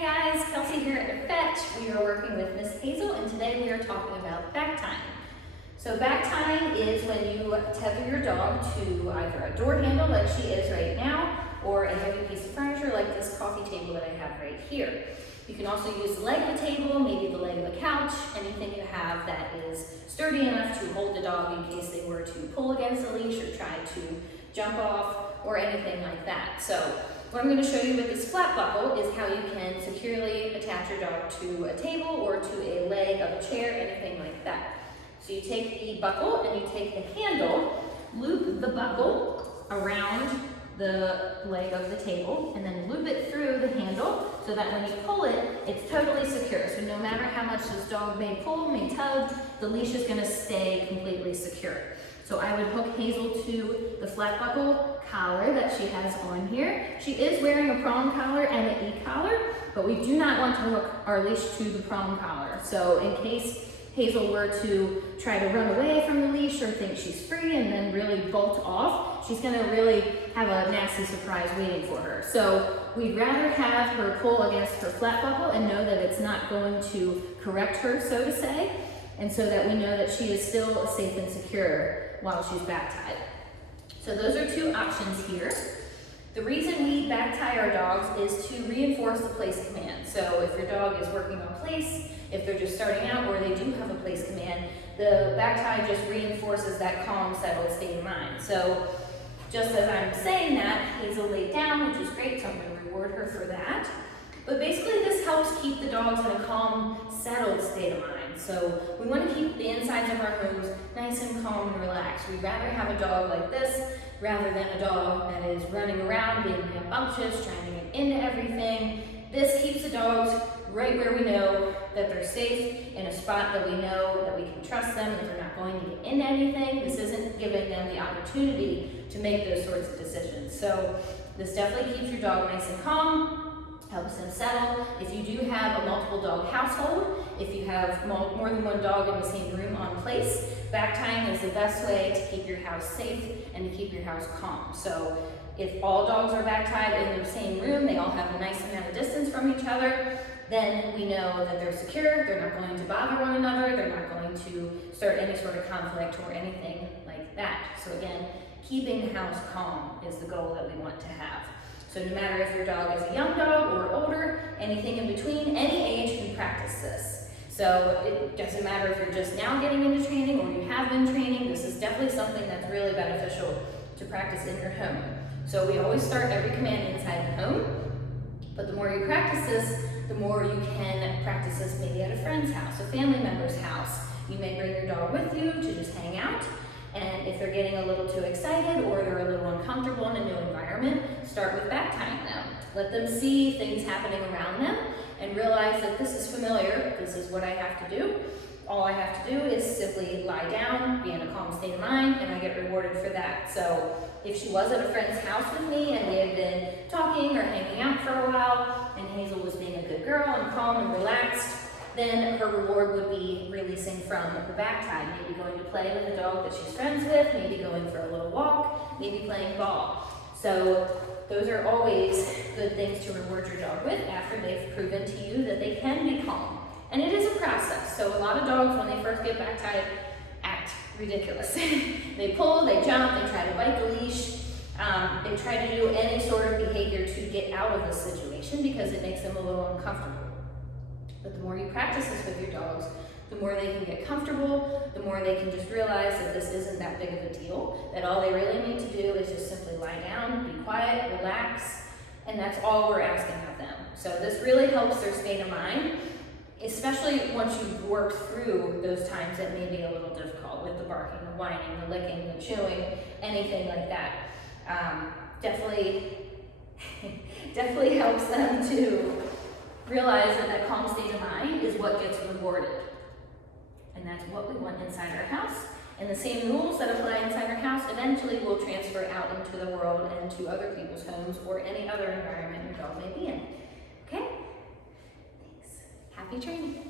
Hi guys, Kelsey here at Fetch. We are working with Miss Hazel and today we are talking about back tying. So back tying is when you tether your dog to either a door handle like she is right now or a heavy piece of furniture like this coffee table that I have right here. You can also use the leg of the table, maybe the leg of a couch, anything you have that is sturdy enough to hold the dog in case they were to pull against the leash or try to jump off or anything like that. So what I'm going to show you with this flat buckle is how you can securely attach your dog to a table or to a leg of a chair, anything like that. So you take the buckle and you take the handle, loop the buckle around the leg of the table, and then loop it through the handle so that when you pull it, it's totally secure. So no matter how much this dog may pull, may tug, the leash is going to stay completely secure. So I would hook Hazel to the flat buckle collar that she has on here. She is wearing a prong collar and an e-collar, but we do not want to hook our leash to the prong collar. So in case Hazel were to try to run away from the leash or think she's free and then really bolt off, she's gonna really have a nasty surprise waiting for her. So we'd rather have her pull against her flat buckle and know that it's not going to correct her, so to say, and so that we know that she is still safe and secure while she's back tied. So those are two options here. The reason we back tie our dogs is to reinforce the place command. So if your dog is working on place, if they're just starting out or they do have a place command, the back tie just reinforces that calm, settled state of mind. So just as I'm saying that, Hazel laid down, which is great, so I'm going to reward her for that. But basically this helps keep the dogs in a calm, settled state of mind. So we want to keep the insides of our homes nice and calm and relaxed. We'd rather have a dog like this rather than a dog that is running around, being rambunctious, trying to get into everything. This keeps the dogs right where we know that they're safe, in a spot that we know that we can trust them, that they're not going to get into anything. This isn't giving them the opportunity to make those sorts of decisions. So this definitely keeps your dog nice and calm, helps them settle. If you do have a multiple dog household, if you have more than one dog in the same room on place, back tying is the best way to keep your house safe and to keep your house calm. So if all dogs are back tied in the same room, they all have a nice amount of distance from each other, then we know that they're secure, they're not going to bother one another, they're not going to start any sort of conflict or anything like that. So again, keeping the house calm is the goal that we want to have. So no matter if your dog is a young dog or older, anything in between, any age can practice this. So it doesn't matter if you're just now getting into training or you have been training, this is definitely something that's really beneficial to practice in your home. So we always start every command inside the home, but the more you practice this, the more you can practice this maybe at a friend's house, a family member's house. You may bring your dog with you to just hang out. And if they're getting a little too excited or they're a little uncomfortable in a new environment, start with back tying them. Let them see things happening around them and realize that this is familiar, this is what I have to do. All I have to do is simply lie down, be in a calm state of mind, and I get rewarded for that. So if she was at a friend's house with me and we had been talking or hanging out for a while and Hazel was being a good girl and calm and relaxed, then her reward would be releasing from the back tie, maybe going to play with a dog that she's friends with, maybe going for a little walk, maybe playing ball. So those are always good things to reward your dog with after they've proven to you that they can be calm. And it is a process. So a lot of dogs, when they first get back tied, act ridiculous. They pull, they jump, they try to bite the leash. They try to do any sort of behavior to get out of the situation because it makes them a little uncomfortable. But the more you practice this with your dogs, the more they can get comfortable, the more they can just realize that this isn't that big of a deal, that all they really need to do is just simply lie down, be quiet, relax, and that's all we're asking of them. So this really helps their state of mind, especially once you've worked through those times that may be a little difficult with the barking, the whining, the licking, the chewing, anything like that. Definitely helps them to realize that that calm state of mind is what gets rewarded. And that's what we want inside our house. And the same rules that apply inside our house eventually will transfer out into the world and to other people's homes or any other environment your dog may be in. Okay? Thanks. Happy training.